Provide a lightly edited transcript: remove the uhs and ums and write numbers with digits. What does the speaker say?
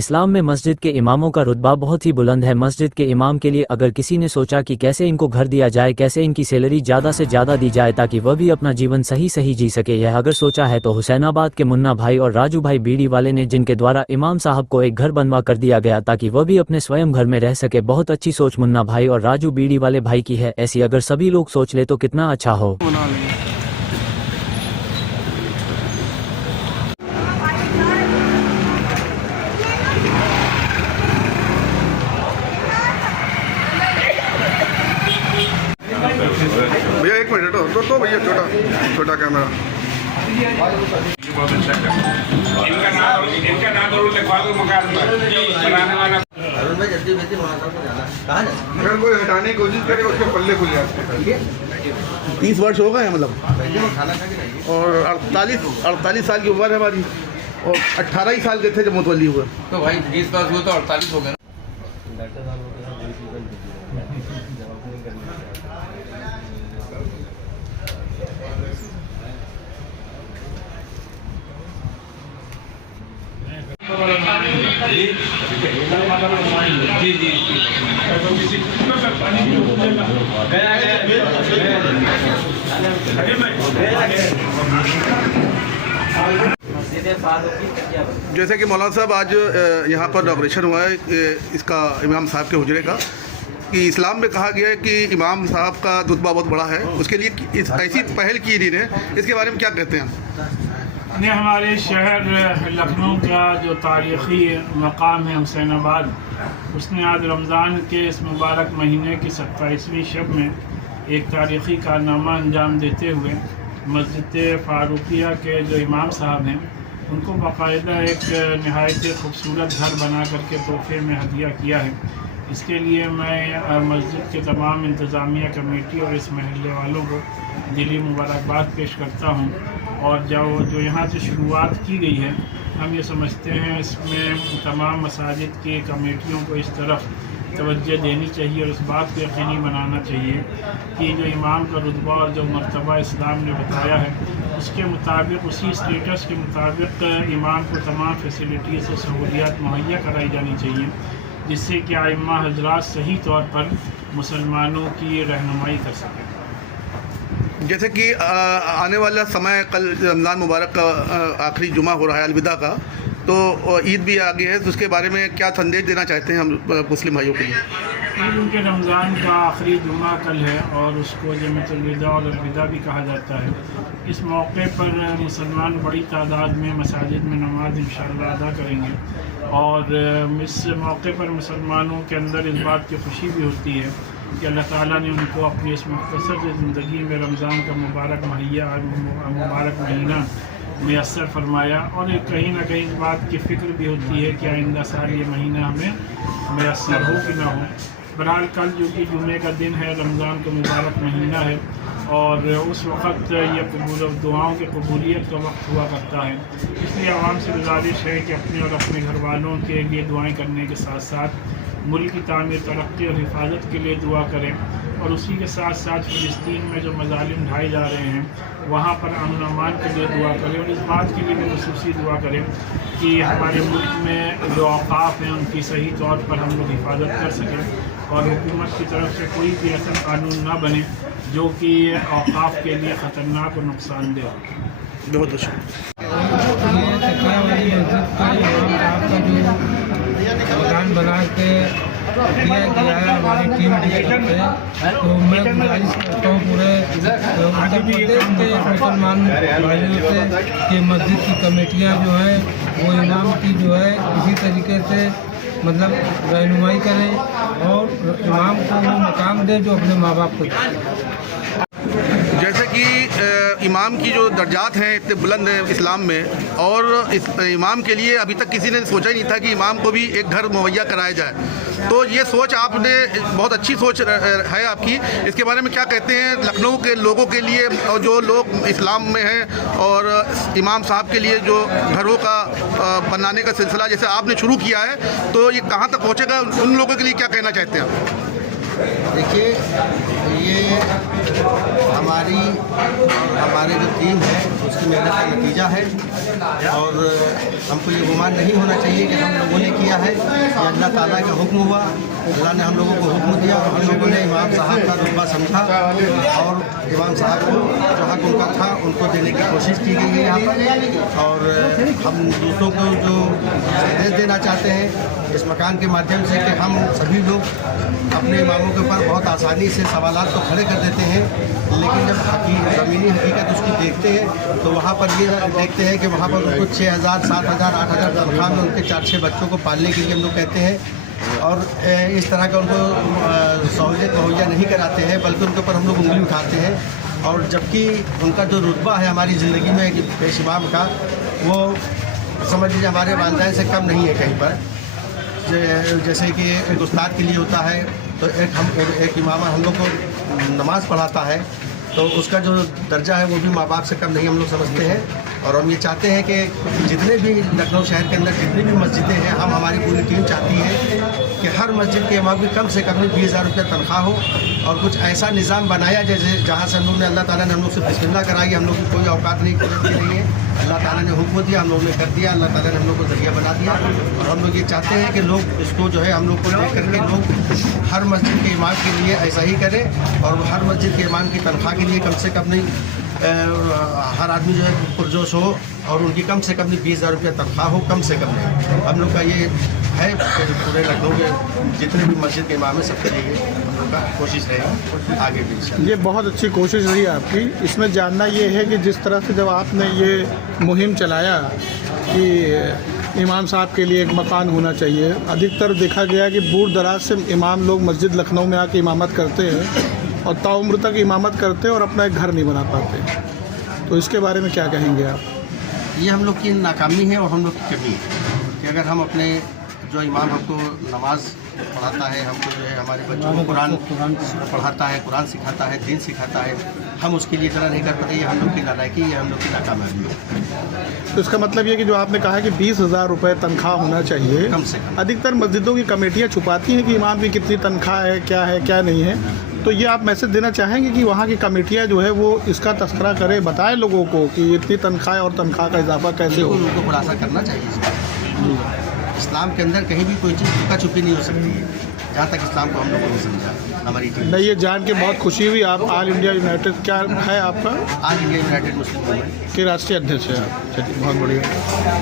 इस्लाम में मस्जिद के इमामों का रुतबा बहुत ही बुलंद है। मस्जिद के इमाम के लिए अगर किसी ने सोचा कि कैसे इनको घर दिया जाए, कैसे इनकी सैलरी ज़्यादा से ज़्यादा दी जाए ताकि वह भी अपना जीवन सही सही जी सके, यह अगर सोचा है तो हुसैनाबाद के मुन्ना भाई और राजू भाई बीड़ी वाले ने, जिनके द्वारा इमाम साहब को एक घर बनवा कर दिया गया ताकि वह भी अपने स्वयं घर में रह सके। बहुत अच्छी सोच मुन्ना भाई और राजू बीड़ी वाले भाई की है। ऐसी अगर सभी लोग सोच ले तो कितना अच्छा हो। भैया एक मिनट तो भैया छोटा कैमरा। इनका नाम जरूर लिखवा दो मकान पर बनाने वाला। अगर कोई हटाने की कोशिश करे उसके पल्ले खुल जाते। 30 वर्ष हो गए हैं मतलब, और 48 साल की उम्र है हमारी, और 18 ही साल के थे जब मुतवल्ली हुए। तो भाई 20 साल हुए तो 48 हो गए। जी जी जैसे कि मौलाना साहब आज यहाँ पर इनॉग्रेशन हुआ है इसका इमाम साहब के हुजरे का, कि इस्लाम में कहा गया है कि इमाम साहब का रुतबा बहुत बड़ा है, उसके लिए ऐसी पहल की इन्होंने, इसके बारे में क्या कहते हैं? ने हमारे शहर लखनऊ का जो तारीख़ी मकाम है हुसैनाबाद, उसने आज रमज़ान के इस मुबारक महीने की 27वीं शब में एक तारीख़ी कारनामा अंजाम देते हुए मस्जिद फ़ारूक़िया के जो इमाम साहब हैं उनको बाकायदा एक नहायत खूबसूरत घर बना करके तोहफ़े में हदिया किया है। इसके लिए मैं मस्जिद के तमाम इंतज़ामिया कमेटी और इस महल्ले वालों को दिली मुबारकबाद पेश करता हूँ। और जो यहाँ से शुरुआत की गई है, हम ये समझते हैं इसमें तमाम मसाजिद की कमेटियों को इस तरफ तवज्जो देनी चाहिए और इस बात को यकीनी बनाना चाहिए कि जो इमाम का रुतबा और जो मर्तबा इस्लाम ने बताया है उसके मुताबिक, उसी स्टेटस के मुताबिक इमाम को तमाम फैसिलिटीज़ और सहूलियात मुहैया कराई जानी चाहिए, जिससे कि आइम्मा हजरात सही तौर पर मुसलमानों की रहनुमाई कर सकें। जैसे कि आने वाला समय, कल रमज़ान मुबारक का आखिरी जुमा हो रहा है, अलविदा का, तो ईद भी आगे है, तो उसके बारे में क्या संदेश देना चाहते हैं हम मुस्लिम भाइयों के लिए? उनके रमज़ान का आखिरी जुमा कल है और उसको जमातुल विदा और अलविदा भी कहा जाता है। इस मौके पर मुसलमान बड़ी तादाद में मसाजिद में नमाज इंशाअल्लाह अदा करेंगे और इस मौके पर मुसलमानों के अंदर इस बात की खुशी भी होती है कि अल्लाह ताला ने उनको अपनी इस मुख्तसर ज़िंदगी में रमज़ान का मुबारक महीना मैसर फरमाया, और कहीं ना कहीं इस बात की फ़िक्र भी होती है कि आइंदा साल ये महीना हमें मैसर हो कि ना हो। बहरहाल कल जो कि जुमे का दिन है, रमज़ान का मुबारक महीना है और उस वक़्त ये दुआओं की कबूलियत का वक्त हुआ करता है। इसलिए आवाम से गुजारिश है कि अपने और अपने घर वालों के लिए दुआएं करने के साथ साथ मुल्क की तामीर, तरक्की और हिफाजत के लिए दुआ करें, और उसी के साथ साथ फ़िलिस्तीन में जो मज़ालिम ढाए जा रहे हैं वहाँ पर अमन अमान के लिए दुआ करें, और इस बात के लिए भी खुसूसी दुआ करें कि हमारे मुल्क में जो औक़ाफ़ हैं उनकी सही तौर पर हम लोग हिफाजत कर सकें और हुकूमत की तरफ से कोई भी ऐसा कानून ना बने जो कि औक़ाफ़ के लिए ख़तरनाक और नुकसानदेह हो। बहुत मकान बना के दिया गया है हमारी टीम की तरफ से, तो मैं गुजारिश करता हूँ पूरे उत्तर प्रदेश के मुसलमान भाइयों से कि मस्जिद की कमेटियाँ जो हैं वो इमाम की जो है इसी तरीके से मतलब रहनुमाई करें और इमाम को वो मकाम दें जो अपने माँ बाप को। जैसे कि इमाम की जो दर्जात हैं इतने बुलंद हैं इस्लाम में, और इस इमाम के लिए अभी तक किसी ने सोचा ही नहीं था कि इमाम को भी एक घर मुहैया कराया जाए, तो ये सोच आपने, बहुत अच्छी सोच है आपकी। इसके बारे में क्या कहते हैं लखनऊ के लोगों के लिए, और जो लोग इस्लाम में हैं और इमाम साहब के लिए जो घरों का बनाने का सिलसिला जैसे आपने शुरू किया है, तो ये कहाँ तक पहुँचेगा, उन लोगों के लिए क्या कहना चाहते हैं आप? देखिए, ये हमारे जो टीम है उसकी मेहनत का नतीजा है। और हमको ये गुमान नहीं होना चाहिए कि हम लोगों ने किया है, ये अल्लाह ताला का हुक्म हुआ, अल्लाह ने हम लोगों को हुक्म दिया और हम लोगों ने इमाम साहब का रुतबा समझा और इमाम साहब को जो हक उनका था उनको देने की कोशिश की गई है यहाँ पर। और हम दूसरों को जो संदेश देना चाहते हैं इस मकान के माध्यम से कि हम सभी लोग अपने इमामों के ऊपर बहुत आसानी से सवालात तो खड़े कर देते हैं, लेकिन जब ज़मीनी हकीकत उसकी देखते हैं तो वहाँ पर ये देखते हैं कि वहाँ पर उनको 6,000, 7,000, 8,000 तनख्वाह में उनके 4-6 बच्चों को पालने के लिए हम लोग कहते हैं और इस तरह का उनको सहूलियत मुहैया नहीं कराते हैं, बल्कि उनके ऊपर हम लोग उंगली उठाते हैं। और जबकि उनका जो रुतबा है हमारी ज़िंदगी में एक पेश इमाम का, वो समझ लीजिए हमारे वालिदैन से कम नहीं है कहीं पर। जैसे कि एक उस्ताद के लिए होता है तो एक इमाम हम लोग को नमाज़ पढ़ाता है तो उसका जो दर्जा है वो भी माँ बाप से कम नहीं हम लोग समझते हैं। और हम ये चाहते हैं कि जितने भी लखनऊ शहर के अंदर जितनी भी मस्जिदें हैं, हम हमारी पूरी टीम चाहती है कि हर मस्जिद के इमाम की कम से कम 20,000 रुपये तनख्वाह हो और कुछ ऐसा निज़ाम बनाया जैसे जहाँ से हम लोग ने अल्लाह ताला ने हम लोग से बिस्मिल्लाह कराई, हम लोग की कोई औकात नहीं नहीं है, अल्लाह ताला ने हुक्म दिया, हम लोग ने कर दिया, अल्लाह ताला ने हम लोग को ज़रिया बना दिया। और हम लोग ये चाहते हैं कि लोग इसको जो है हम लोग को देख करके लोग हर मस्जिद के इमाम के लिए ऐसा ही करें और हर मस्जिद के इमाम की तनख्वाह के लिए कम से कम नहीं हर आदमी जो है पुरजोश हो और उनकी कम से कम 20,000 रुपये तनख्वाह हो, कम से कम नहीं। हम लोग का ये है पूरे लखनऊ के जितने भी मस्जिद के इमाम हैं सबके लिए हम लोग का कोशिश रहेगी आगे भी इंशाल्लाह। ये बहुत अच्छी कोशिश रही आपकी। इसमें जानना ये है कि जिस तरह से जब आपने ये मुहिम चलाया कि इमाम साहब के लिए एक मकान होना चाहिए, अधिकतर देखा गया कि दूर दराज से इमाम लोग मस्जिद लखनऊ में आके इमामत करते हैं और ताउम्र तक इमामत करते हैं और अपना एक घर नहीं बना पाते, तो इसके बारे में क्या कहेंगे आप? ये हम लोग की नाकामी है और हम लोग की कमी है कि अगर हम अपने जो इमाम हमको नमाज पढ़ाता है, हमको जो है हमारे बच्चों को कुरान पढ़ाता है, कुरान सिखाता है, दीन सिखाता है, हम उसके लिए इतना नहीं कर पाते, ये हम लोग की नालायकी, ये हम लोग की नाकामयाबी है। तो इसका मतलब ये कि जो आपने कहा कि 20,000 रुपये तनख्वाह होना चाहिए, कम से कम। अधिकतर मस्जिदों की कमेटियाँ छुपाती हैं कि इमाम की कितनी तनख्वाह है क्या नहीं है, तो ये आप मैसेज देना चाहेंगे कि वहाँ की कमेटियाँ जो है वो इसका तस्करा करें, बताएं लोगों को कि इतनी तनख्वाह और तनख्वाह का इजाफा कैसे हो। लोगों को खुलासा करना चाहिए इस बात। इस्लाम के अंदर कहीं भी कोई चीज़ लुका छुपी नहीं हो सकती है, जहाँ तक इस्लाम को हम लोगों ने समझा हमारी टीम। नहीं, ये जान के बहुत खुशी हुई। आप ऑल इंडिया यूनाइटेड क्या है आपका? ऑल इंडिया यूनाइटेड मुस्लिम के राष्ट्रीय अध्यक्ष हैं आप? चलिए, बहुत बढ़िया।